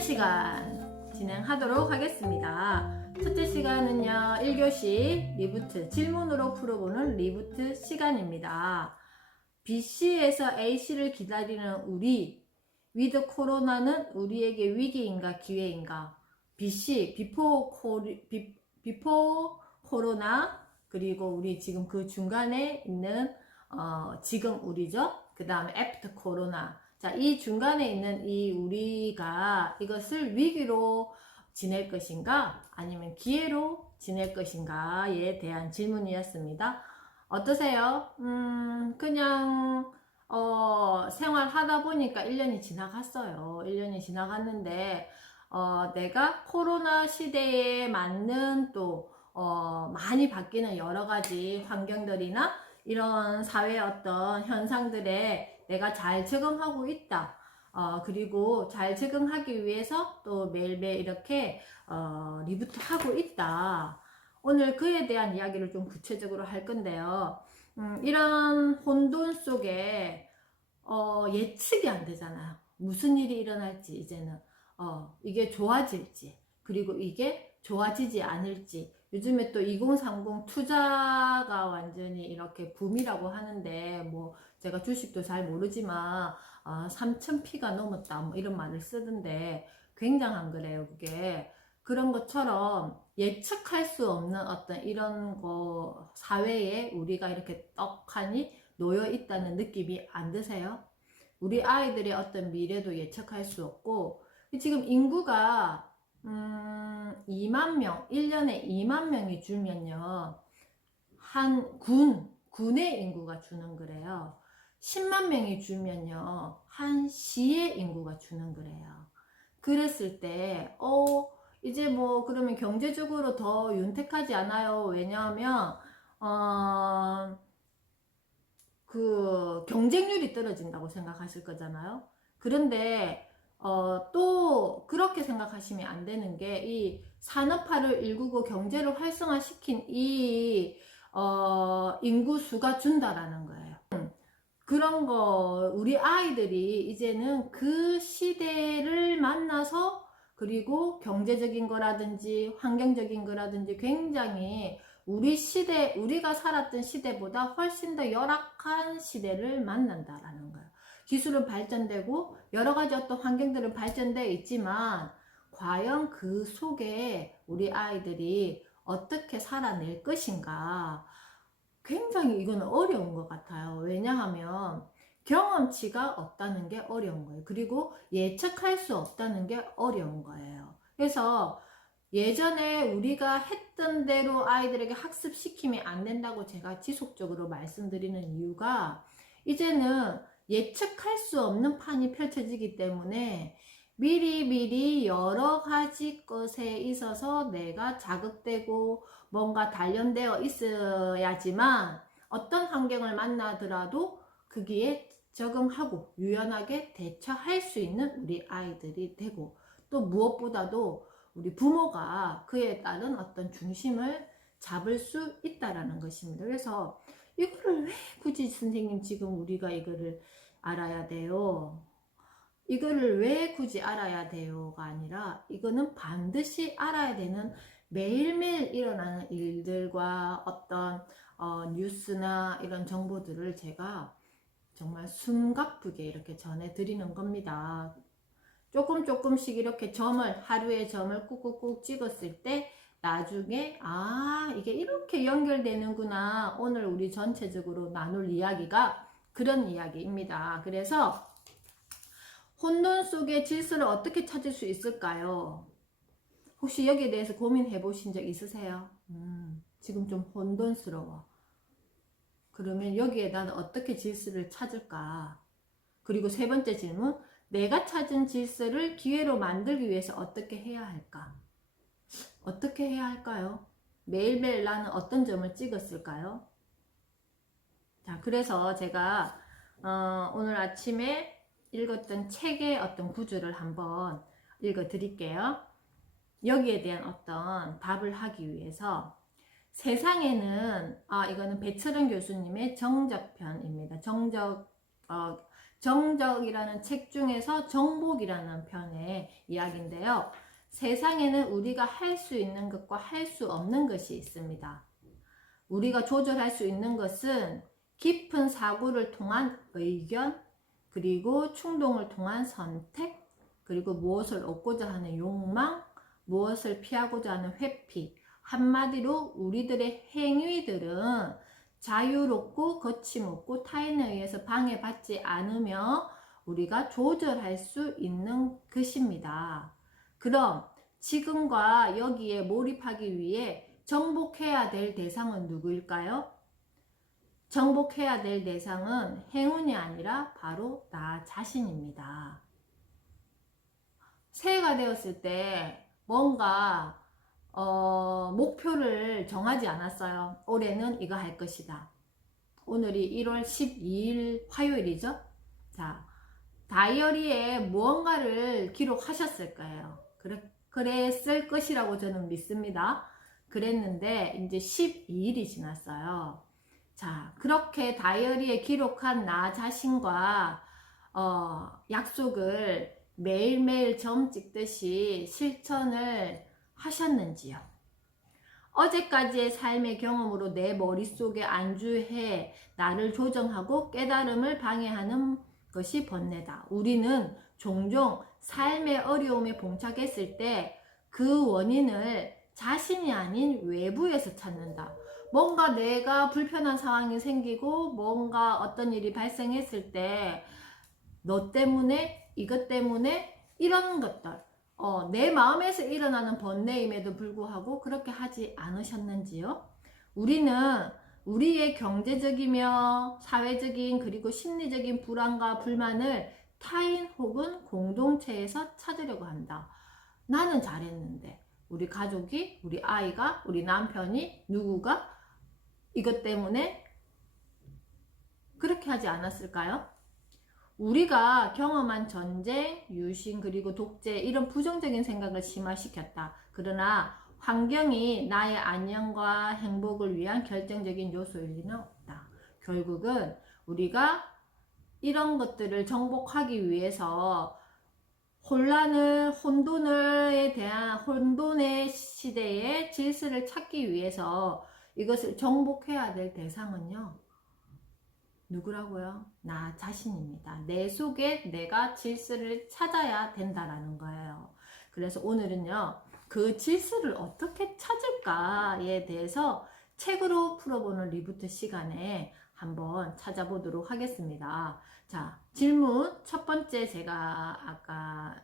첫째 시간 진행하도록 하겠습니다. 첫째 시간은요, 1교시 리부트, 질문으로 풀어보는 리부트 시간입니다. BC에서 A씨를 기다리는 우리, 위드 코로나는 우리에게 위기인가 기회인가? BC, 비포 코로나, 그리고 우리 지금 그 중간에 있는 지금 우리죠. 그 다음에 애프터 코로나. 자, 이 중간에 있는 이 우리가 이것을 위기로 지낼 것인가 아니면 기회로 지낼 것인가에 대한 질문이었습니다. 어떠세요? 그냥 생활하다 보니까 1년이 지나갔어요. 1년이 지나갔는데 내가 코로나 시대에 맞는 또 많이 바뀌는 여러 가지 환경들이나 이런 사회의 어떤 현상들에 내가 잘 적응하고 있다. 그리고 잘 적응하기 위해서 또 매일매일 이렇게 리부트 하고 있다. 오늘 그에 대한 이야기를 좀 구체적으로 할 건데요. 이런 혼돈 속에 예측이 안 되잖아요. 무슨 일이 일어날지 이제는 이게 좋아질지 그리고 이게 좋아지지 않을지. 요즘에 또 2030 투자가 완전히 이렇게 붐이라고 하는데 뭐 제가 주식도 잘 모르지만 3000P가 넘었다 뭐 이런 말을 쓰던데 굉장한 거래요. 그게 그런 것처럼 예측할 수 없는 어떤 이런 거 사회에 우리가 이렇게 떡하니 놓여 있다는 느낌이 안 드세요? 우리 아이들의 어떤 미래도 예측할 수 없고 지금 인구가 2만 명, 1년에 2만 명이 줄면요 한 군의 인구가 주는 거래요. 10만 명이 줄면요 한 시의 인구가 주는 거래요. 그랬을 때 이제 뭐 그러면 경제적으로 더 윤택하지 않아요. 왜냐하면 그 경쟁률이 떨어진다고 생각하실 거잖아요. 그런데 또 그렇게 생각하시면 안 되는 게 이 산업화를 일구고 경제를 활성화시킨 이 인구 수가 준다라는 거예요. 그런 거 우리 아이들이 이제는 그 시대를 만나서 그리고 경제적인 거라든지 환경적인 거라든지 굉장히 우리 시대, 우리가 살았던 시대보다 훨씬 더 열악한 시대를 만난다라는 거예요. 기술은 발전되고 여러 가지 어떤 환경들은 발전되어 있지만 과연 그 속에 우리 아이들이 어떻게 살아낼 것인가 굉장히 이거는 어려운 것 같아요. 왜냐하면 경험치가 없다는 게 어려운 거예요. 그리고 예측할 수 없다는 게 어려운 거예요. 그래서 예전에 우리가 했던 대로 아이들에게 학습시키면 안 된다고 제가 지속적으로 말씀드리는 이유가 이제는 예측할 수 없는 판이 펼쳐지기 때문에 미리미리 여러 가지 것에 있어서 내가 자극되고 뭔가 단련되어 있어야지만 어떤 환경을 만나더라도 거기에 적응하고 유연하게 대처할 수 있는 우리 아이들이 되고 또 무엇보다도 우리 부모가 그에 따른 어떤 중심을 잡을 수 있다라는 것입니다. 그래서 이거를 왜 굳이 선생님 지금 우리가 이거를 알아야 돼요? 이거를 왜 굳이 알아야 돼요가 아니라 이거는 반드시 알아야 되는 매일매일 일어나는 일들과 어떤 뉴스나 이런 정보들을 제가 정말 숨가쁘게 이렇게 전해드리는 겁니다. 조금씩 이렇게 하루에 점을 꾹꾹꾹 찍었을 때 나중에 이게 이렇게 연결되는구나. 오늘 우리 전체적으로 나눌 이야기가 그런 이야기입니다. 그래서 혼돈 속의 질서를 어떻게 찾을 수 있을까요? 혹시 여기에 대해서 고민해 보신 적 있으세요? 지금 좀 혼돈스러워. 그러면 여기에 나는 어떻게 질서를 찾을까? 그리고 세 번째 질문, 내가 찾은 질서를 기회로 만들기 위해서 어떻게 해야 할까? 어떻게 해야 할까요? 매일매일 나는 어떤 점을 찍었을까요? 자, 그래서 제가 오늘 아침에 읽었던 책의 어떤 구조를 한번 읽어 드릴게요. 여기에 대한 어떤 답을 하기 위해서 세상에는 이거는 배철원 교수님의 정적편입니다. 정적 정적이라는 책 중에서 정복이라는 편의 이야기인데요. 세상에는 우리가 할 수 있는 것과 할 수 없는 것이 있습니다. 우리가 조절할 수 있는 것은 깊은 사고를 통한 의견, 그리고 충동을 통한 선택, 그리고 무엇을 얻고자 하는 욕망, 무엇을 피하고자 하는 회피. 한마디로 우리들의 행위들은 자유롭고 거침없고 타인에 의해서 방해받지 않으며 우리가 조절할 수 있는 것입니다. 그럼 지금과 여기에 몰입하기 위해 정복해야 될 대상은 누구일까요? 정복해야 될 대상은 행운이 아니라 바로 나 자신입니다. 새해가 되었을 때 뭔가 목표를 정하지 않았어요. 올해는 이거 할 것이다. 오늘이 1월 12일 화요일이죠. 자, 다이어리에 무언가를 기록하셨을 거예요. 그랬을 것이라고 저는 믿습니다. 그랬는데 이제 12일이 지났어요. 자, 그렇게 다이어리에 기록한 나 자신과 약속을 매일매일 점 찍듯이 실천을 하셨는지요? 어제까지의 삶의 경험으로 내 머릿속에 안주해 나를 조정하고 깨달음을 방해하는 것이 번뇌다. 우리는 종종 삶의 어려움에 봉착했을 때 그 원인을 자신이 아닌 외부에서 찾는다. 뭔가 내가 불편한 상황이 생기고 뭔가 어떤 일이 발생했을 때 너 때문에, 이것 때문에 이런 것들 내 마음에서 일어나는 번뇌임에도 불구하고 그렇게 하지 않으셨는지요? 우리는 우리의 경제적이며 사회적인 그리고 심리적인 불안과 불만을 타인 혹은 공동체에서 찾으려고 한다. 나는 잘했는데 우리 가족이, 우리 아이가, 우리 남편이, 누구가 이것 때문에 그렇게 하지 않았을까요? 우리가 경험한 전쟁, 유신, 그리고 독재 이런 부정적인 생각을 심화시켰다. 그러나 환경이 나의 안녕과 행복을 위한 결정적인 요소일 리는 없다. 결국은 우리가 이런 것들을 정복하기 위해서 혼돈에 대한 혼돈의 시대의 질서를 찾기 위해서 이것을 정복해야 될 대상은요. 누구라고요? 나 자신입니다. 내 속에 내가 질서를 찾아야 된다라는 거예요. 그래서 오늘은요, 그 질서를 어떻게 찾을까에 대해서 책으로 풀어보는 리부트 시간에 한번 찾아보도록 하겠습니다. 자, 질문 첫 번째 제가 아까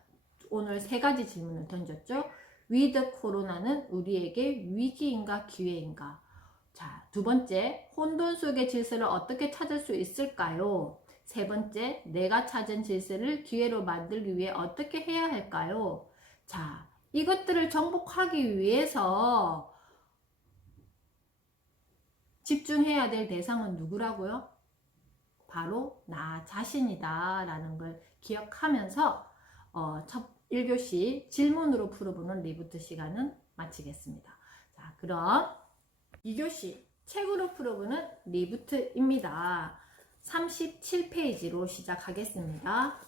오늘 3가지 질문을 던졌죠. 위드 코로나는 우리에게 위기인가 기회인가? 자, 두 번째, 혼돈 속의 질서를 어떻게 찾을 수 있을까요? 세 번째, 내가 찾은 질서를 기회로 만들기 위해 어떻게 해야 할까요? 자, 이것들을 정복하기 위해서 집중해야 될 대상은 누구라고요? 바로 나 자신이다 라는 걸 기억하면서 첫 1교시 질문으로 풀어보는 리부트 시간은 마치겠습니다. 자, 그럼 2교시 책으로 풀어보는 리부트입니다. 37페이지로 시작하겠습니다.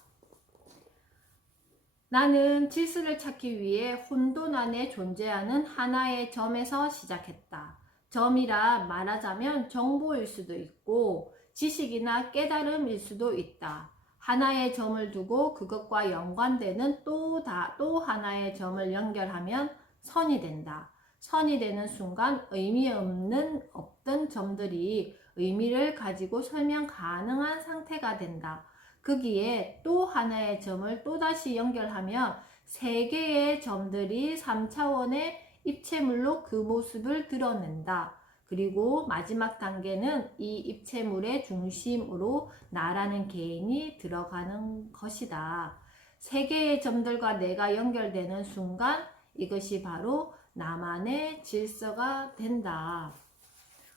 나는 질서를 찾기 위해 혼돈 안에 존재하는 하나의 점에서 시작했다. 점이라 말하자면 정보일 수도 있고 지식이나 깨달음일 수도 있다. 하나의 점을 두고 그것과 연관되는 또 하나의 점을 연결하면 선이 된다. 선이 되는 순간 의미 없던 점들이 의미를 가지고 설명 가능한 상태가 된다. 거기에 또 하나의 점을 또다시 연결하면 3개의 점들이 3차원의 입체물로 그 모습을 드러낸다. 그리고 마지막 단계는 이 입체물의 중심으로 나라는 개인이 들어가는 것이다. 3개의 점들과 내가 연결되는 순간 이것이 바로 나만의 질서가 된다.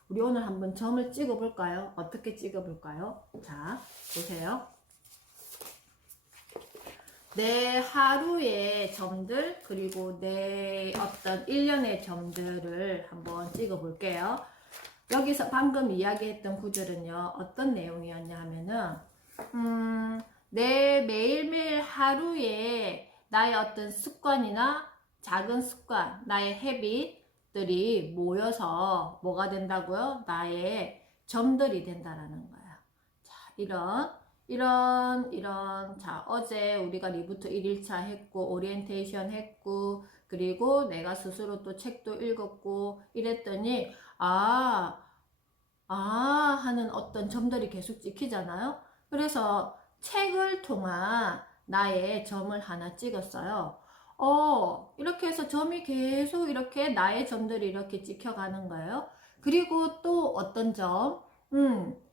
우리 오늘 한번 점을 찍어 볼까요? 어떻게 찍어 볼까요? 자, 보세요. 내 하루의 점들 그리고 내 어떤 일련의 점들을 한번 찍어 볼게요. 여기서 방금 이야기했던 구절은요, 어떤 내용이었냐 하면은 내 매일매일 하루에 나의 어떤 습관이나 작은 습관, 나의 헤빗들이 모여서 뭐가 된다고요? 나의 점들이 된다라는 거예요. 자, 자, 어제 우리가 리부트 1일차 했고, 오리엔테이션 했고, 그리고 내가 스스로 또 책도 읽었고, 이랬더니, 하는 어떤 점들이 계속 찍히잖아요. 그래서 책을 통한 나의 점을 하나 찍었어요. 이렇게 해서 점이 계속 이렇게 나의 점들이 이렇게 찍혀가는 거예요. 그리고 또 어떤 점?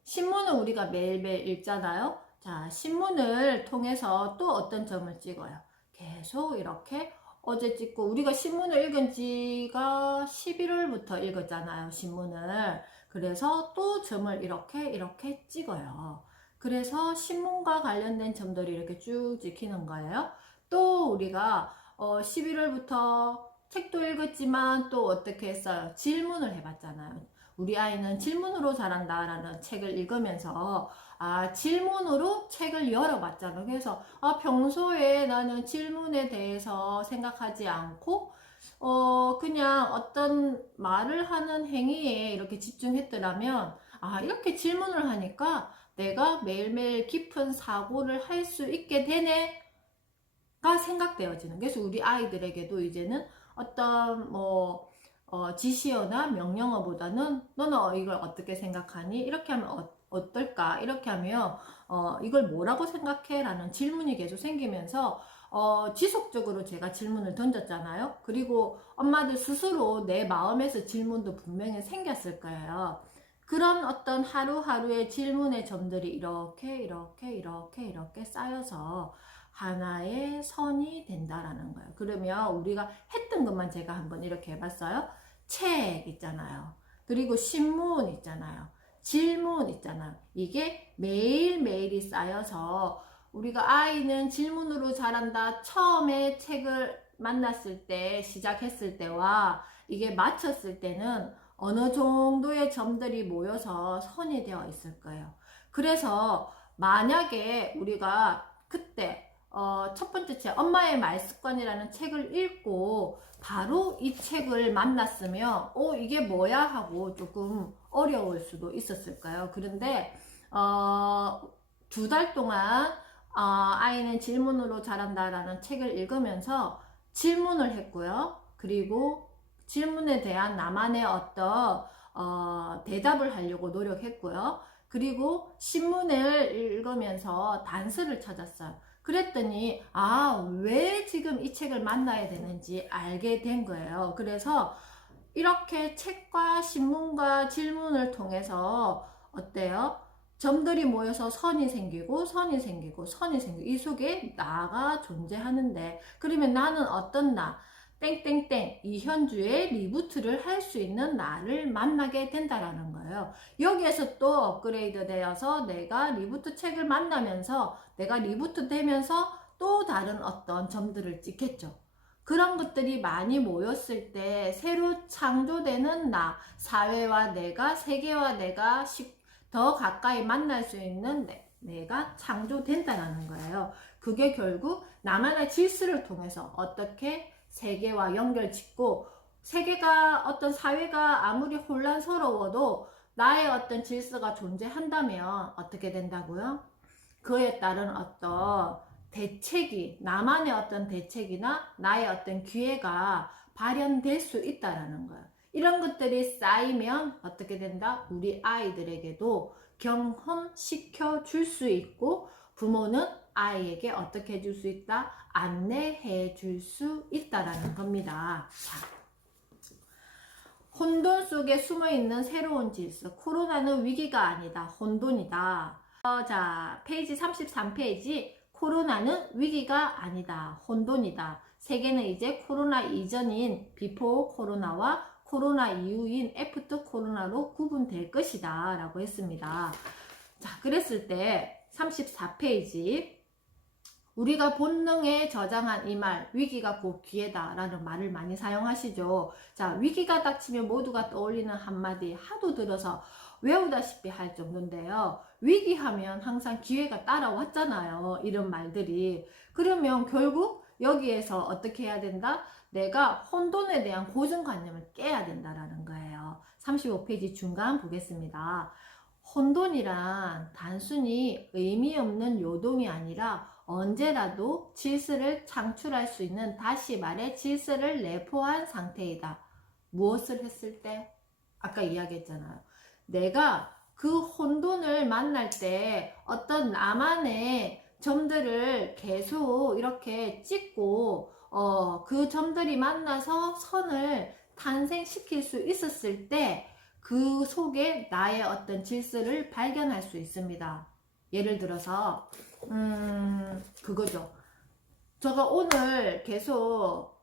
신문을 우리가 매일매일 읽잖아요. 자, 신문을 통해서 또 어떤 점을 찍어요. 계속 이렇게 어제 찍고, 우리가 신문을 읽은 지가 11월부터 읽었잖아요, 신문을. 그래서 또 점을 이렇게 찍어요. 그래서 신문과 관련된 점들이 이렇게 쭉 찍히는 거예요. 또 우리가 11월부터 책도 읽었지만 또 어떻게 했어요? 질문을 해봤잖아요. 우리 아이는 질문으로 자란다라는 책을 읽으면서 질문으로 책을 열어봤잖아요. 그래서 평소에 나는 질문에 대해서 생각하지 않고 그냥 어떤 말을 하는 행위에 이렇게 집중했더라면 이렇게 질문을 하니까 내가 매일매일 깊은 사고를 할 수 있게 되네 가 생각되어지는. 그래서 우리 아이들에게도 이제는 어떤 지시어나 명령어보다는 너는 이걸 어떻게 생각하니? 이렇게 하면 어떨까? 이렇게 하면 이걸 뭐라고 생각해? 라는 질문이 계속 생기면서 지속적으로 제가 질문을 던졌잖아요. 그리고 엄마들 스스로 내 마음에서 질문도 분명히 생겼을 거예요. 그런 어떤 하루하루의 질문의 점들이 이렇게 쌓여서 하나의 선이 된다라는 거예요. 그러면 우리가 했던 것만 제가 한번 이렇게 해봤어요. 책 있잖아요. 그리고 신문 있잖아요. 질문 있잖아요. 이게 매일매일이 쌓여서 우리가 아이는 질문으로 자란다. 처음에 책을 만났을 때, 시작했을 때와 이게 마쳤을 때는 어느 정도의 점들이 모여서 선이 되어 있을 거예요. 그래서 만약에 우리가 그때 첫 번째 책, 엄마의 말습관이라는 책을 읽고 바로 이 책을 만났으면 이게 뭐야 하고 조금 어려울 수도 있었을까요? 그런데 2달 동안 아이는 질문으로 자란다라는 책을 읽으면서 질문을 했고요. 그리고 질문에 대한 나만의 어떤 대답을 하려고 노력했고요. 그리고 신문을 읽으면서 단서를 찾았어요. 그랬더니 왜 지금 이 책을 만나야 되는지 알게 된 거예요. 그래서 이렇게 책과 신문과 질문을 통해서 어때요? 점들이 모여서 선이 생기고 이 속에 나가 존재하는데, 그러면 나는 어떤 나? 땡땡땡 이현주의 리부트를 할 수 있는 나를 만나게 된다라는 거예요. 여기에서 또 업그레이드 되어서 내가 리부트 책을 만나면서 내가 리부트 되면서 또 다른 어떤 점들을 찍겠죠. 그런 것들이 많이 모였을 때 새로 창조되는 나, 사회와 내가, 세계와 내가 더 가까이 만날 수 있는 내가 창조된다라는 거예요. 그게 결국 나만의 질서를 통해서 어떻게 세계와 연결짓고, 세계가 어떤 사회가 아무리 혼란스러워도 나의 어떤 질서가 존재한다면 어떻게 된다고요? 그에 따른 어떤 대책이, 나만의 어떤 대책이나 나의 어떤 기회가 발현될 수 있다라는 거예요. 이런 것들이 쌓이면 어떻게 된다? 우리 아이들에게도 경험시켜 줄 수 있고, 부모는 아이에게 어떻게 해줄 수 있다? 안내해 줄 수 있다라는 겁니다. 자, 혼돈 속에 숨어있는 새로운 질서. 코로나는 위기가 아니다. 혼돈이다. 자, 페이지 33페이지. 코로나는 위기가 아니다. 혼돈이다. 세계는 이제 코로나 이전인 비포 코로나와 코로나 이후인 애프터 코로나로 구분될 것이다 라고 했습니다. 자, 그랬을 때 34페이지. 우리가 본능에 저장한 이 말, 위기가 곧 기회다 라는 말을 많이 사용하시죠. 자, 위기가 닥치면 모두가 떠올리는 한마디, 하도 들어서 외우다시피 할 정도인데요. 위기하면 항상 기회가 따라왔잖아요. 이런 말들이. 그러면 결국 여기에서 어떻게 해야 된다? 내가 혼돈에 대한 고정관념을 깨야 된다라는 거예요. 35페이지 중간 보겠습니다. 혼돈이란 단순히 의미 없는 요동이 아니라 언제라도 질서를 창출할 수 있는, 다시 말해 질서를 내포한 상태이다. 무엇을 했을 때? 아까 이야기했잖아요. 내가 그 혼돈을 만날 때 어떤 나만의 점들을 계속 이렇게 찍고 그 점들이 만나서 선을 탄생시킬 수 있었을 때 그 속에 나의 어떤 질서를 발견할 수 있습니다. 예를 들어서 그거죠. 제가 오늘 계속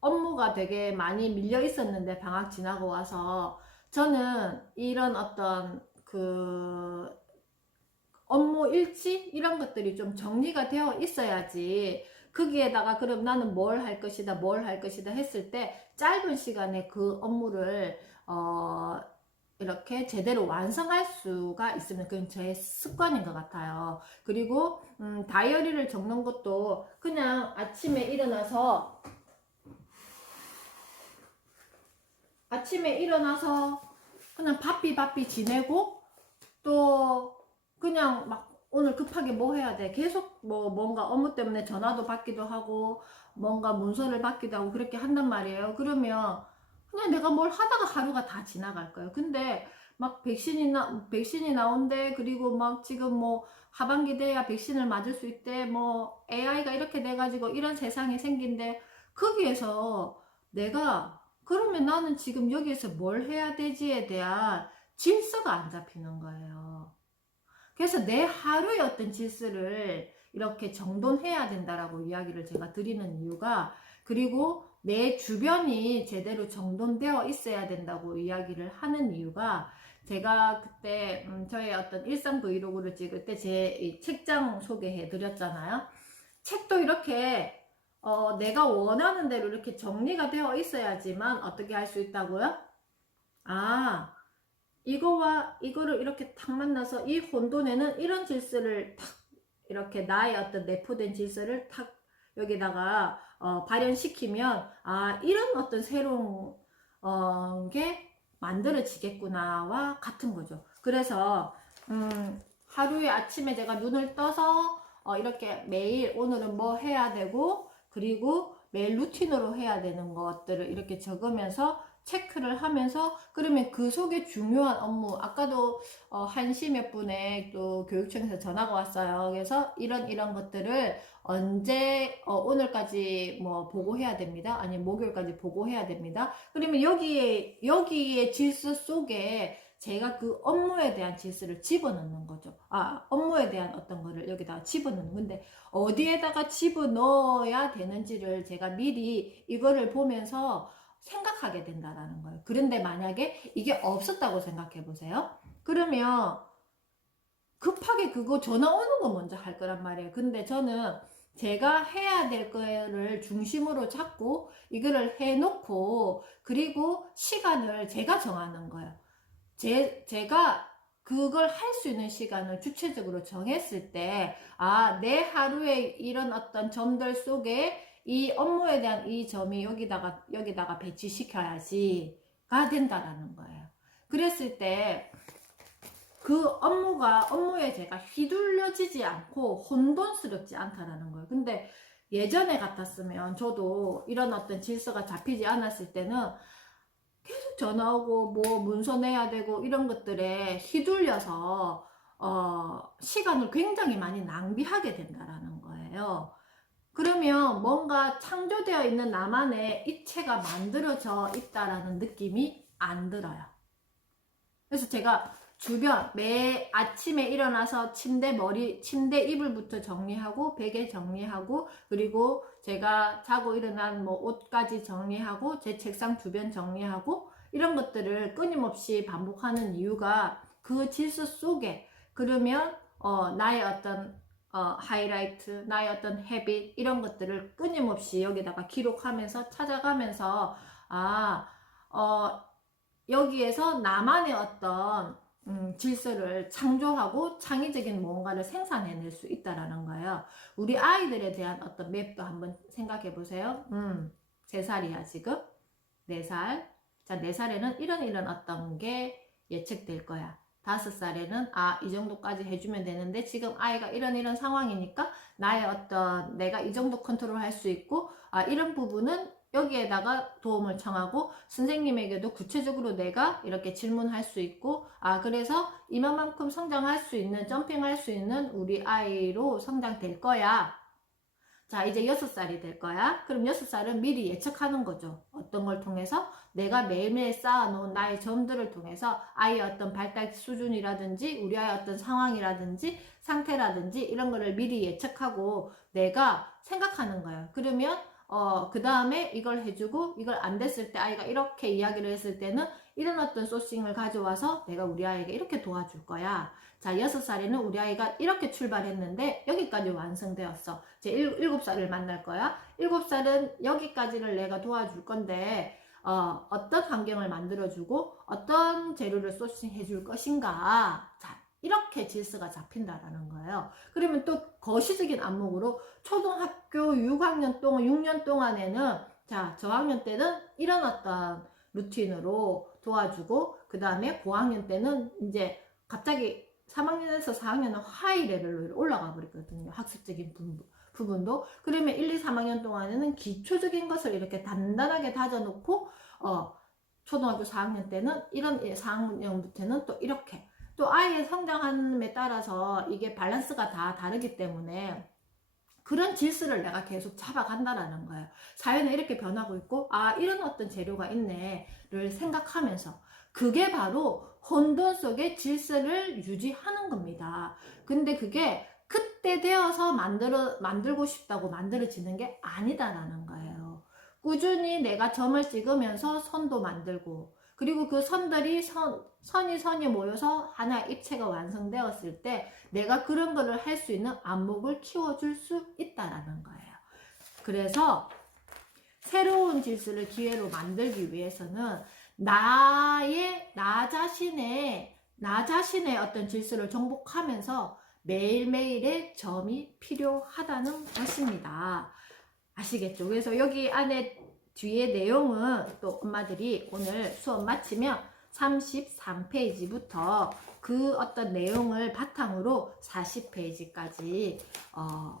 업무가 되게 많이 밀려 있었는데, 방학 지나고 와서 저는 이런 어떤 그 업무 일지 이런 것들이 좀 정리가 되어 있어야지, 거기에다가 그럼 나는 뭘 할 것이다 뭘 할 것이다 했을 때 짧은 시간에 그 업무를 이렇게 제대로 완성할 수가 있으면 그건 저의 습관인 것 같아요. 그리고 다이어리를 적는 것도 그냥 아침에 일어나서 그냥 바삐 지내고, 또 그냥 막 오늘 급하게 뭐 해야 돼, 계속 뭐 뭔가 업무 때문에 전화도 받기도 하고 뭔가 문서를 받기도 하고 그렇게 한단 말이에요. 그러면 그냥 내가 뭘 하다가 하루가 다 지나갈 거예요. 근데 막 백신이 나온대, 그리고 막 지금 뭐 하반기 돼야 백신을 맞을 수 있대, 뭐 AI가 이렇게 돼가지고 이런 세상이 생긴대. 거기에서 내가, 그러면 나는 지금 여기에서 뭘 해야 되지에 대한 질서가 안 잡히는 거예요. 그래서 내 하루의 어떤 질서를 이렇게 정돈해야 된다라고 이야기를 제가 드리는 이유가, 그리고 내 주변이 제대로 정돈되어 있어야 된다고 이야기를 하는 이유가, 제가 그때 저의 어떤 일상 브이로그를 찍을 때 제 책장 소개해 드렸잖아요. 책도 이렇게 내가 원하는 대로 이렇게 정리가 되어 있어야지만 어떻게 할 수 있다고요? 아, 이거와 이거를 이렇게 탁 만나서 이 혼돈에는 이런 질서를 탁, 이렇게 나의 어떤 내포된 질서를 탁 여기다가 발현시키면, 아, 이런 어떤 새로운 게 만들어지겠구나와 같은 거죠. 그래서 하루에 아침에 제가 눈을 떠서 이렇게 매일 오늘은 뭐 해야 되고, 그리고 매일 루틴으로 해야 되는 것들을 이렇게 적으면서 체크를 하면서, 그러면 그 속에 중요한 업무, 아까도 1시 몇 분에 또 교육청에서 전화가 왔어요. 그래서 이런 것들을 언제 오늘까지 뭐 보고해야 됩니다. 아니면 목요일까지 보고해야 됩니다. 그러면 여기에 질서 속에 제가 그 업무에 대한 질서를 집어넣는 거죠. 아, 업무에 대한 어떤 거를 여기다가 집어넣는 건데, 어디에다가 집어넣어야 되는지를 제가 미리 이거를 보면서 생각하게 된다라는 거예요. 그런데 만약에 이게 없었다고 생각해 보세요. 그러면 급하게 그거 전화 오는 거 먼저 할 거란 말이에요. 근데 저는 제가 해야 될 거를 중심으로 잡고 이거를 해놓고, 그리고 시간을 제가 정하는 거예요. 제가 그걸 할 수 있는 시간을 주체적으로 정했을 때, 아, 내 하루에 이런 어떤 점들 속에 이 업무에 대한 이 점이 여기다가 배치시켜야지가 된다라는 거예요. 그랬을 때 그 업무에 제가 휘둘려지지 않고 혼돈스럽지 않다라는 거예요. 근데 예전에 같았으면, 저도 이런 어떤 질서가 잡히지 않았을 때는 계속 전화 오고 뭐 문서 내야 되고 이런 것들에 휘둘려서 시간을 굉장히 많이 낭비하게 된다라는 거예요. 그러면 뭔가 창조되어 있는 나만의 입체가 만들어져 있다라는 느낌이 안 들어요. 그래서 제가 주변 매 아침에 일어나서 침대 이불부터 정리하고 베개 정리하고, 그리고 제가 자고 일어난 뭐 옷까지 정리하고 제 책상 주변 정리하고, 이런 것들을 끊임없이 반복하는 이유가 그 질서 속에, 그러면 나의 어떤 하이라이트, 나의 어떤 헤빗, 이런 것들을 끊임없이 여기다가 기록하면서 찾아가면서, 아, 여기에서 나만의 어떤 질서를 창조하고 창의적인 뭔가를 생산해낼 수 있다라는 거예요. 우리 아이들에 대한 어떤 맵도 한번 생각해 보세요. 3살이야 지금. 4살. 자, 4살에는 이런 어떤 게 예측될 거야. 5살에는 이 정도까지 해주면 되는데 지금 아이가 이런 상황이니까 나의 어떤 내가 이 정도 컨트롤 할 수 있고 이런 부분은 여기에다가 도움을 청하고 선생님에게도 구체적으로 내가 이렇게 질문할 수 있고 그래서 이만큼 성장할 수 있는 점핑할 수 있는 우리 아이로 성장될 거야. 자, 이제 6살이 될 거야. 그럼 6살은 미리 예측하는 거죠. 어떤 걸 통해서? 내가 매일매일 쌓아놓은 나의 점들을 통해서 아이의 어떤 발달 수준이라든지 우리 아이의 어떤 상황이라든지 상태라든지 이런 거를 미리 예측하고 내가 생각하는 거예요. 그러면 그 다음에 이걸 해주고 이걸 안 됐을 때 아이가 이렇게 이야기를 했을 때는 이런 어떤 소싱을 가져와서 내가 우리 아이에게 이렇게 도와줄 거야. 자, 6살에는 우리 아이가 이렇게 출발했는데 여기까지 완성되었어. 이제 7살을 만날 거야. 7살은 여기까지를 내가 도와줄 건데 어떤 환경을 만들어주고 어떤 재료를 소싱해 줄 것인가. 자, 이렇게 질서가 잡힌다라는 거예요. 그러면 또 거시적인 안목으로 초등학교 6학년 동안 6년 동안에는 자, 저학년 때는 이런 어떤 루틴으로 도와주고 그 다음에 고학년 때는 이제 갑자기 3학년에서 4학년은 하이 레벨로 올라가 버리거든요. 학습적인 부분도. 그러면 1, 2, 3학년 동안에는 기초적인 것을 이렇게 단단하게 다져놓고 초등학교 4학년 때는 이런 4학년부터는 또 이렇게 또 아이의 성장함에 따라서 이게 밸런스가 다 다르기 때문에 그런 질서를 내가 계속 잡아간다라는 거예요. 사회는 이렇게 변하고 있고 이런 어떤 재료가 있네를 생각하면서 그게 바로 혼돈 속의 질서를 유지하는 겁니다. 근데 그게 그때 되어서 만들고 싶다고 만들어지는 게 아니다라는 거예요. 꾸준히 내가 점을 찍으면서 선도 만들고 그리고 그 선들이 선이 모여서 하나의 입체가 완성되었을 때 내가 그런 거를 할 수 있는 안목을 키워줄 수 있다라는 거예요. 그래서 새로운 질서를 기회로 만들기 위해서는 나 자신의 어떤 질서를 정복하면서 매일매일의 점이 필요하다는 것입니다. 아시겠죠? 그래서 여기 안에 뒤에 내용은 또 엄마들이 오늘 수업 마치면 33페이지부터 그 어떤 내용을 바탕으로 40페이지까지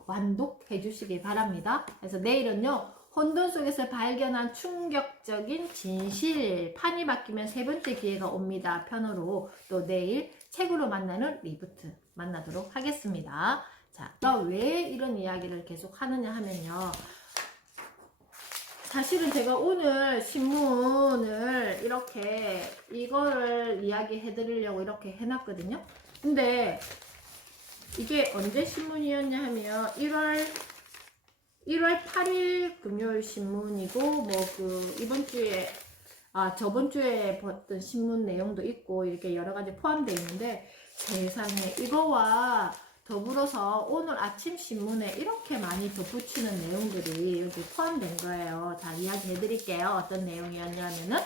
완독해 주시기 바랍니다. 그래서 내일은요, 혼돈 속에서 발견한 충격적인 진실, 판이 바뀌면 세 번째 기회가 옵니다 편으로 또 내일 책으로 만나는 리부트 만나도록 하겠습니다. 자, 왜 이런 이야기를 계속 하느냐 하면요, 사실은 제가 오늘 신문을 이렇게 이거를 이야기해 드리려고 이렇게 해놨거든요. 근데 이게 언제 신문이었냐 하면 1월 8일 금요일 신문이고 뭐 이번 주에 저번 주에 봤던 신문 내용도 있고 이렇게 여러 가지 포함되어 있는데 세상에 이거와 더불어서 오늘 아침 신문에 이렇게 많이 덧붙이는 내용들이 여기 포함된 거예요. 자, 이야기 해드릴게요. 어떤 내용이었냐면은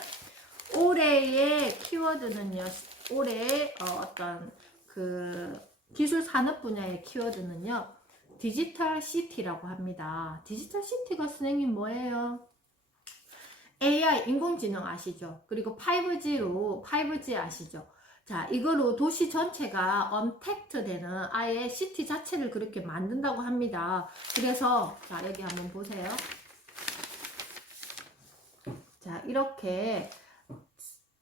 올해의 키워드는요, 올해 어떤 기술 산업 분야의 키워드는요, 디지털 시티라고 합니다. 디지털 시티가 선생님 뭐예요? AI, 인공지능 아시죠? 그리고 5G 아시죠? 자, 이거로 도시 전체가 언택트 되는 아예 시티 자체를 그렇게 만든다고 합니다. 그래서, 자, 여기 한번 보세요. 자, 이렇게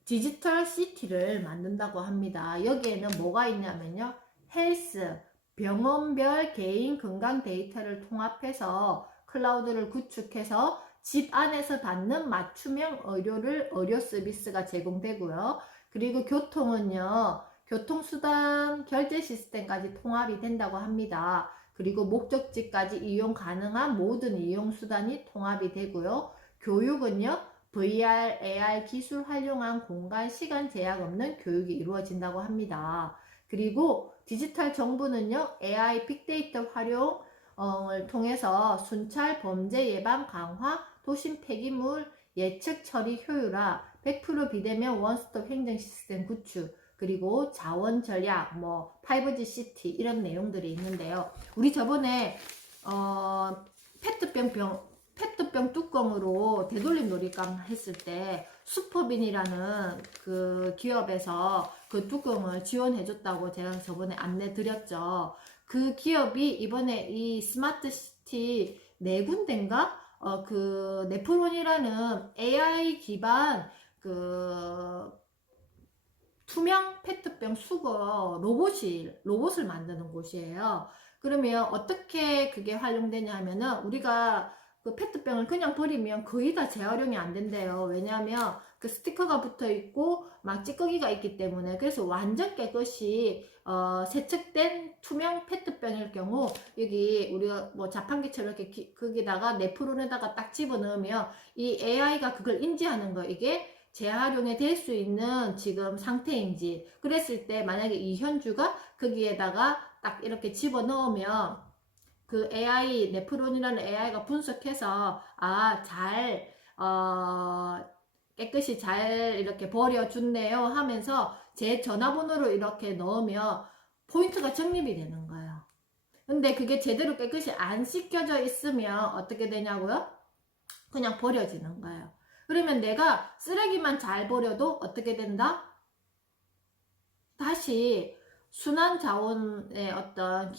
디지털 시티를 만든다고 합니다. 여기에는 뭐가 있냐면요, 헬스, 병원별 개인 건강 데이터를 통합해서 클라우드를 구축해서 집 안에서 받는 맞춤형 의료 서비스가 제공되고요. 그리고 교통은요, 교통수단 결제 시스템까지 통합이 된다고 합니다. 그리고 목적지까지 이용 가능한 모든 이용수단이 통합이 되고요. 교육은요, VR, AR 기술 활용한 공간, 시간 제약 없는 교육이 이루어진다고 합니다. 그리고 디지털 정부는요, AI 빅데이터 활용을 통해서 순찰 범죄 예방 강화, 도심 폐기물 예측 처리 효율화, 100% 비대면 원스톱 행정 시스템 구축, 그리고 자원 절약, 뭐 5G 시티 이런 내용들이 있는데요. 우리 저번에 페트병 뚜껑으로 되돌림 놀이감 했을 때 슈퍼빈이라는 그 기업에서 그 뚜껑을 지원해 줬다고 제가 저번에 안내 드렸죠. 그 기업이 이번에 이 스마트시티 네 군데인가 그 네프론이라는 AI 기반 그 투명 페트병 수거 로봇을 만드는 곳이에요. 그러면 어떻게 그게 활용되냐 하면은 우리가 그 페트병을 그냥 버리면 거의 다 재활용이 안 된대요. 왜냐하면 그 스티커가 붙어 있고 막 찌꺼기가 있기 때문에. 그래서 완전 깨끗이 세척된 투명 페트병일 경우 여기 우리가 뭐 자판기처럼 이렇게 거기다가 네프론에다가 딱 집어넣으면 이 AI가 그걸 인지하는 거. 이게 재활용이 될 수 있는 지금 상태인지, 그랬을 때 만약에 이현주가 거기에다가 딱 이렇게 집어 넣으면 그 AI 네프론이라는 AI가 분석해서 깨끗이 잘 이렇게 버려줬네요 하면서 제 전화번호로 이렇게 넣으면 포인트가 적립이 되는 거예요. 근데 그게 제대로 깨끗이 안 씻겨져 있으면 어떻게 되냐고요? 그냥 버려지는 거예요. 그러면 내가 쓰레기만 잘 버려도 어떻게 된다? 다시 순환 자원의 어떤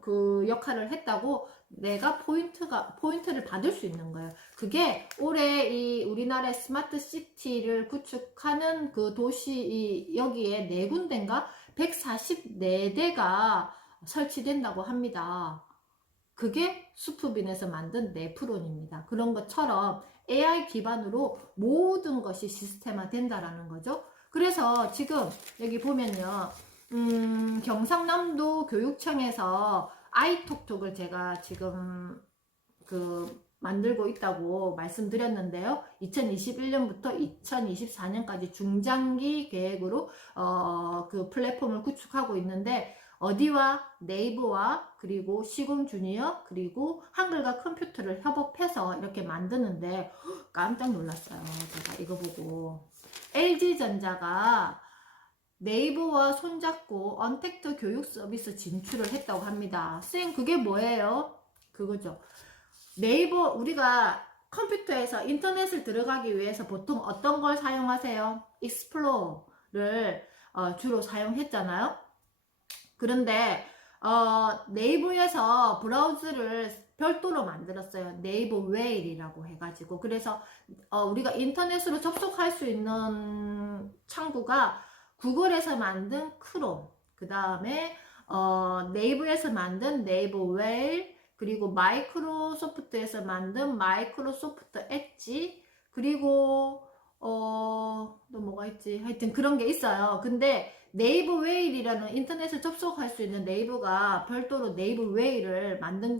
그 역할을 했다고 내가 포인트를 받을 수 있는 거예요. 그게 올해 이 우리나라의 스마트 시티를 구축하는 그 도시 여기에 네 군데인가 144대가 설치된다고 합니다. 그게 수프빈에서 만든 네프론입니다. 그런 것처럼 AI 기반으로 모든 것이 시스템화 된다라는 거죠. 그래서 지금 여기 보면요. 경상남도 교육청에서 아이톡톡을 제가 지금 만들고 있다고 말씀드렸는데요. 2021년부터 2024년까지 중장기 계획으로 그 플랫폼을 구축하고 있는데 어디와 네이버와 그리고 시공주니어 그리고 한글과 컴퓨터를 협업해서 이렇게 만드는데 깜짝 놀랐어요. 제가 이거 보고 LG전자가 네이버와 손잡고 언택트 교육 서비스 진출을 했다고 합니다. 쌤 그게 뭐예요? 그거죠. 네이버 우리가 컴퓨터에서 인터넷을 들어가기 위해서 보통 어떤 걸 사용하세요? 익스플로러를 주로 사용했잖아요. 그런데 네이버에서 브라우저를 별도로 만들었어요. 네이버 웨일이라고 해가지고. 그래서 우리가 인터넷으로 접속할 수 있는 창구가 구글에서 만든 크롬, 그 다음에 네이버에서 만든 네이버 웨일, 그리고 마이크로소프트에서 만든 마이크로소프트 엣지, 그리고 또 뭐가 있지? 하여튼 그런 게 있어요. 근데 네이버 웨일이라는 인터넷을 접속할 수 있는 네이버가 별도로 네이버 웨일을 만든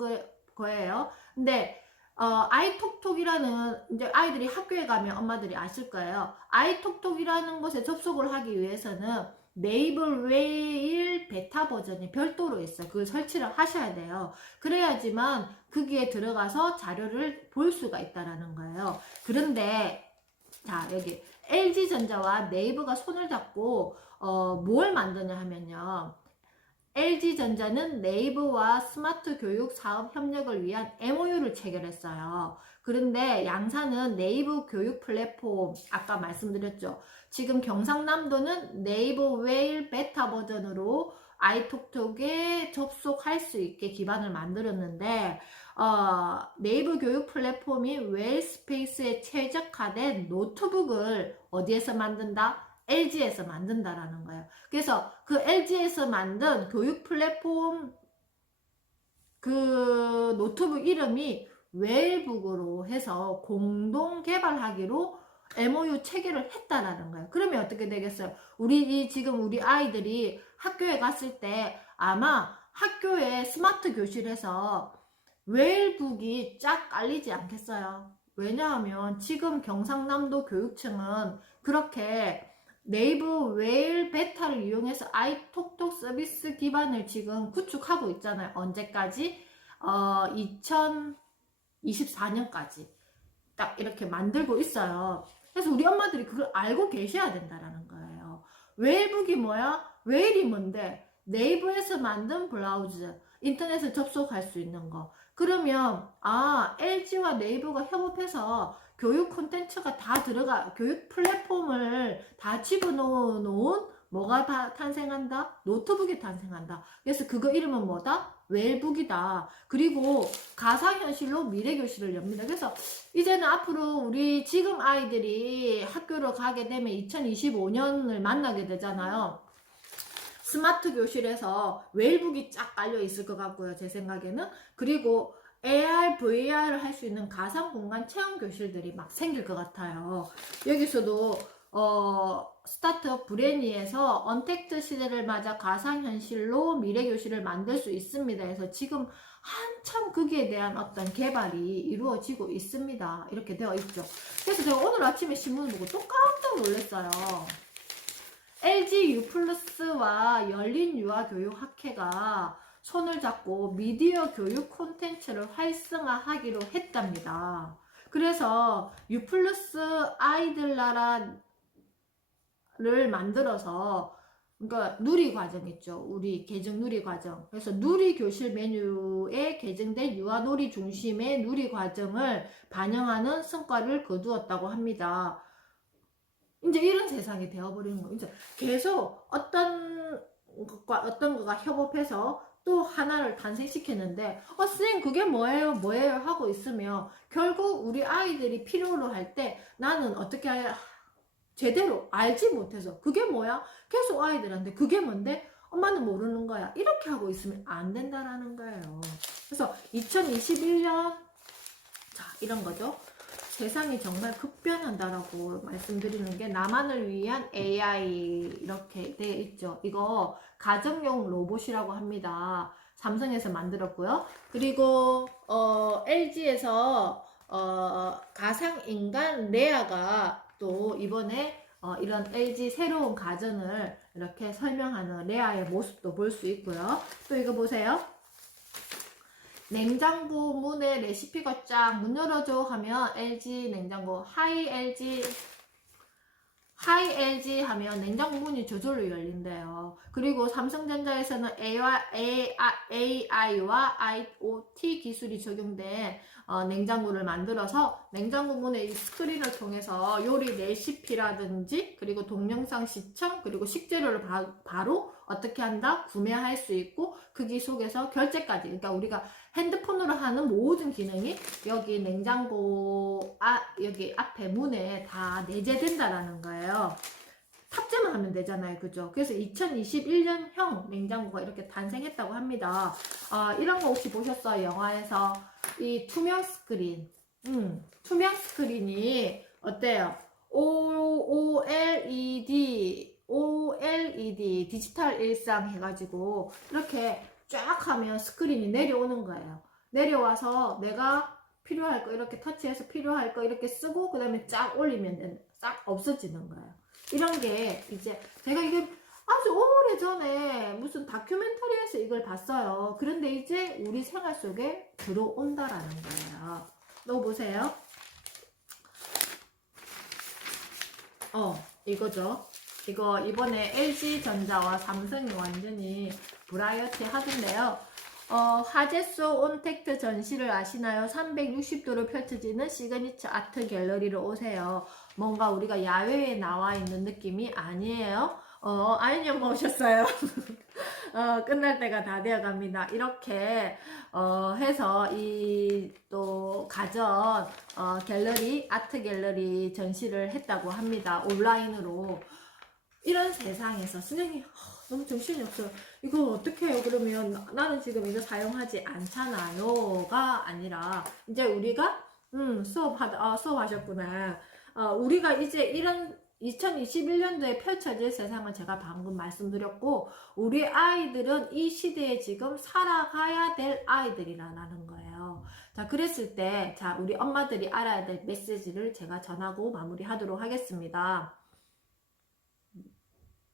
거예요. 근데 아이톡톡이라는 이제 아이들이 학교에 가면 엄마들이 아실 거예요. 아이톡톡이라는 것에 접속을 하기 위해서는 네이버 웨일 베타 버전이 별도로 있어요. 그걸 설치를 하셔야 돼요. 그래야지만 거기에 들어가서 자료를 볼 수가 있다라는 거예요. 그런데 자 여기 LG전자와 네이버가 손을 잡고 뭘 만드냐 하면요. LG전자는 네이버와 스마트 교육 사업 협력을 위한 MOU를 체결했어요. 그런데 양사는 네이버 교육 플랫폼, 아까 말씀드렸죠. 지금 경상남도는 네이버 웨일 베타 버전으로 아이톡톡에 접속할 수 있게 기반을 만들었는데 네이버 교육 플랫폼이 웨일 스페이스에 최적화된 노트북을 어디에서 만든다? LG에서 만든다라는 거예요. 그래서 그 LG에서 만든 교육 플랫폼 그 노트북 이름이 웨일북으로 해서 공동 개발하기로 MOU 체결을 했다라는 거예요. 그러면 어떻게 되겠어요? 지금 우리 아이들이 학교에 갔을 때 아마 학교에 스마트 교실에서 웨일북이 쫙 깔리지 않겠어요? 왜냐하면 지금 경상남도 교육청은 그렇게 네이버 웨일 베타를 이용해서 아이톡톡 서비스 기반을 지금 구축하고 있잖아요. 언제까지? 2024년까지 딱 이렇게 만들고 있어요. 그래서 우리 엄마들이 그걸 알고 계셔야 된다라는 거예요. 웨일북이 뭐야? 웨일이 뭔데? 네이버에서 만든 블라우즈, 인터넷에 접속할 수 있는 거. 그러면 LG와 네이버가 협업해서 교육 콘텐츠가 다 들어가, 교육 플랫폼을 다 집어넣은 뭐가 다 탄생한다? 노트북이 탄생한다. 그래서 그거 이름은 뭐다? 웰북이다. 그리고 가상현실로 미래교실을 엽니다. 그래서 이제는 앞으로 우리 지금 아이들이 학교를 가게 되면 2025년을 만나게 되잖아요. 스마트 교실에서 웰북이 쫙 깔려 있을 것 같고요. 제 생각에는. 그리고 AR, VR을 할 수 있는 가상 공간 체험 교실들이 막 생길 것 같아요. 여기서도 스타트업 브레니에서 언택트 시대를 맞아 가상현실로 미래교실을 만들 수 있습니다. 그래서 지금 한참 거기에 대한 어떤 개발이 이루어지고 있습니다. 이렇게 되어 있죠. 그래서 제가 오늘 아침에 신문을 보고 또 깜짝 놀랐어요. LG U+와 열린 유아교육학회가 손을 잡고 미디어 교육 콘텐츠를 활성화하기로 했답니다. 그래서 U+ 아이들 나라를 만들어서, 그러니까 누리과정 있죠. 우리 개정 누리과정. 그래서 누리교실 메뉴에 개정된 유아놀이 중심의 누리과정을 반영하는 성과를 거두었다고 합니다. 이제 이런 세상이 되어버리는 거예요. 이제 계속 어떤 거가 협업해서 또 하나를 탄생시켰는데, 선생님 그게 뭐예요? 뭐예요? 하고 있으면 결국 우리 아이들이 필요로 할 때 나는 어떻게 제대로 알지 못해서 그게 뭐야? 계속 아이들한테 그게 뭔데? 엄마는 모르는 거야. 이렇게 하고 있으면 안 된다라는 거예요. 그래서 2021년 자 이런 거죠. 세상이 정말 급변한다라고 말씀드리는 게 나만을 위한 AI 이렇게 되어 있죠. 이거 가정용 로봇이라고 합니다. 삼성에서 만들었고요. 그리고 LG에서 가상인간 레아가 또 이번에 이런 LG 새로운 가전을 이렇게 설명하는 레아의 모습도 볼 수 있고요. 또 이거 보세요. 냉장고 문에 레시피가 쫙 문 열어줘 하면 LG 냉장고 하이 LG 하면 냉장고 문이 저절로 열린대요. 그리고 삼성전자에서는 AI와 IoT 기술이 적용된 냉장고를 만들어서 냉장고 문의 스크린을 통해서 요리 레시피라든지 그리고 동영상 시청 그리고 식재료를 바로 어떻게 한다? 구매할 수 있고 그 속에서 결제까지, 그러니까 우리가 핸드폰으로 하는 모든 기능이 여기 냉장고 여기 앞에 문에 다 내재된다라는 거예요. 탑재만 하면 되잖아요. 그죠? 그래서 2021년형 냉장고가 이렇게 탄생했다고 합니다. 이런 거 혹시 보셨어요? 영화에서 이 투명 스크린. 투명 스크린이 어때요? OLED 디지털 일상 해가지고 이렇게 쫙 하면 스크린이 내려오는 거예요. 내려와서 내가 필요할 거 이렇게 터치해서 필요할 거 이렇게 쓰고 그 다음에 쫙 올리면 싹 없어지는 거예요. 이런 게 이제 제가 이게 아주 오래전에 무슨 다큐멘터리에서 이걸 봤어요. 그런데 이제 우리 생활 속에 들어온다라는 거예요. 또 보세요. 이거죠. 이거 이번에 LG전자와 삼성이 완전히 브라이어티 하던데요. 화제소 온택트 전시를 아시나요? 360도로 펼쳐지는 시그니처 아트 갤러리로 오세요. 뭔가 우리가 야외에 나와 있는 느낌이 아니에요. 아이님 오셨어요. 끝날 때가 다 되어 갑니다. 이렇게 해서 이 또 가전 갤러리 아트 갤러리 전시를 했다고 합니다. 온라인으로. 이런 세상에서 선생님 너무 정신이 없어요. 이거 어떻게 해요? 그러면 나는 지금 이거 사용하지 않잖아요가 아니라 이제 우리가 수업하셨구나. 우리가 이제 이런 2021년도에 펼쳐질 세상을 제가 방금 말씀드렸고 우리 아이들은 이 시대에 지금 살아가야 될 아이들이라는 거예요. 자, 그랬을 때 자, 우리 엄마들이 알아야 될 메시지를 제가 전하고 마무리하도록 하겠습니다.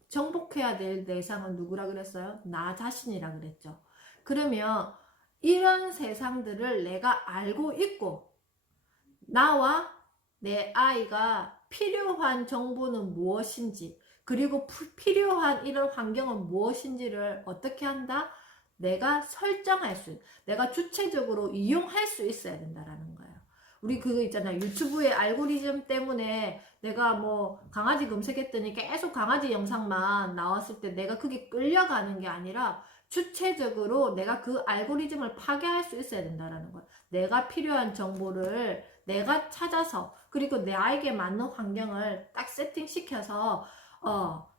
정복해야 될 대상은 누구라 그랬어요? 나 자신이라 그랬죠. 그러면 이런 세상들을 내가 알고 있고 나와 내 아이가 필요한 정보는 무엇인지, 그리고 필요한 이런 환경은 무엇인지를 어떻게 한다? 내가 설정할 수, 내가 주체적으로 이용할 수 있어야 된다라는 거예요. 우리 그거 있잖아요. 유튜브의 알고리즘 때문에 내가 뭐 강아지 검색했더니 계속 강아지 영상만 나왔을 때 내가 그게 끌려가는 게 아니라 주체적으로 내가 그 알고리즘을 파괴할 수 있어야 된다라는 거예요. 내가 필요한 정보를 내가 찾아서, 그리고 나에게 맞는 환경을 딱 세팅시켜서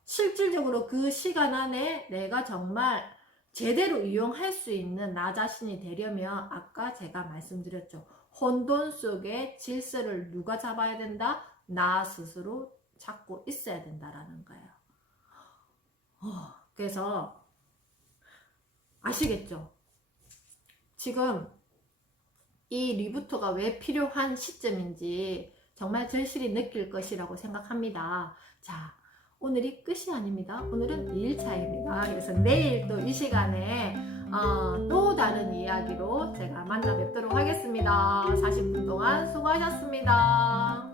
실질적으로 그 시간 안에 내가 정말 제대로 이용할 수 있는 나 자신이 되려면 아까 제가 말씀드렸죠. 혼돈 속에 질서를 누가 잡아야 된다? 나 스스로 잡고 있어야 된다라는 거예요. 그래서 아시겠죠? 지금 이 리부터가 왜 필요한 시점인지 정말 절실히 느낄 것이라고 생각합니다. 자, 오늘이 끝이 아닙니다. 오늘은 2일차입니다. 그래서 내일 또 이 시간에 또 다른 이야기로 제가 만나 뵙도록 하겠습니다. 40분 동안 수고하셨습니다.